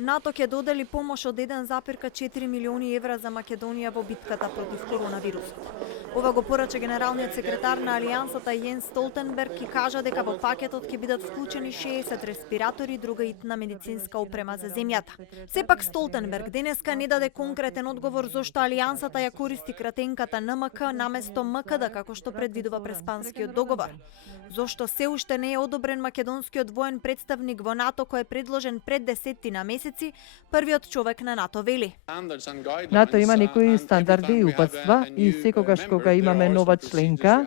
НАТО ќе додели помош од 1,4 милиони евра за Македонија во битката против коронавирусот. Ова го порача генералниот секретар на Алијансата Јенс Столтенберг и кажа дека во пакетот ќе бидат вклучени 60 респиратори и друга итна медицинска опрема за земјата. Сепак Столтенберг денеска не даде конкретен одговор зошто Алијансата ја користи кратенката НМК наместо МКД како што предвидува Преспанскиот договор. Зошто се уште не е одобрен македонскиот воен представник во НАТО кој е предложен пред 10 на месеци, првиот човек на НАТО вели. НАТО има некои стандарди и упатства и секогаш кога имаме нова членка,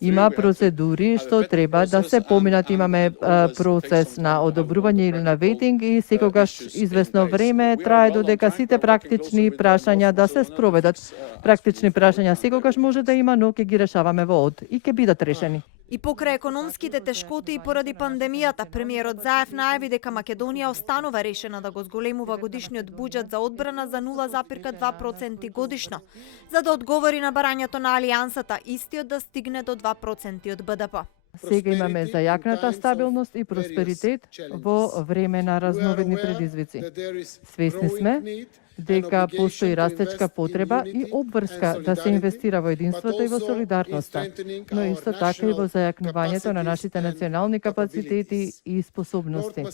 има процедури што треба да се поминат. Имаме процес на одобрување или на ветинг и секогаш известно време трае додека сите практични прашања да се спроведат. Практични прашања секогаш може да има, но ќе ги решаваме во од и ќе бидат решени. И покрај економските тешкоти и поради пандемијата, премиерот Заев најави дека Македонија останува решена да го зголемува годишниот буџет за одбрана за 0,2% годишно, за да одговори на барањето на Алијансата, истиот да стигне до 2% од БДП. Сега имаме зајакната стабилност и просперитет во време на разновидни предизвици. Свесни сме дека постои растечка потреба и обврска да се инвестира во единството и во солидарноста, но исто така и во зајакнувањето на нашите национални капацитети и способности.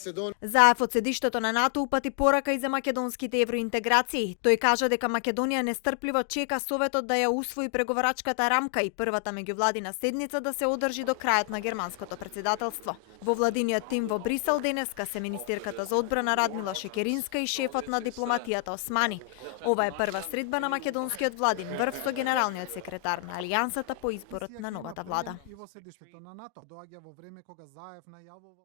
Заев од седиштето на НАТО упати порака и за македонските евроинтеграции. Тој кажа дека Македонија нестрпливо чека Советот да ја усвои преговарачката рамка и првата меѓувладина седница да се одржи до крајот на германското председателство. Во владиниот тим во Брисел денеска се министерката за одбрана Радмила Шекеринска и шефот на дипломатијата Османи. Ова е прва средба на македонскиот владин врв со генералниот секретар на Алијансата по изборот на новата влада.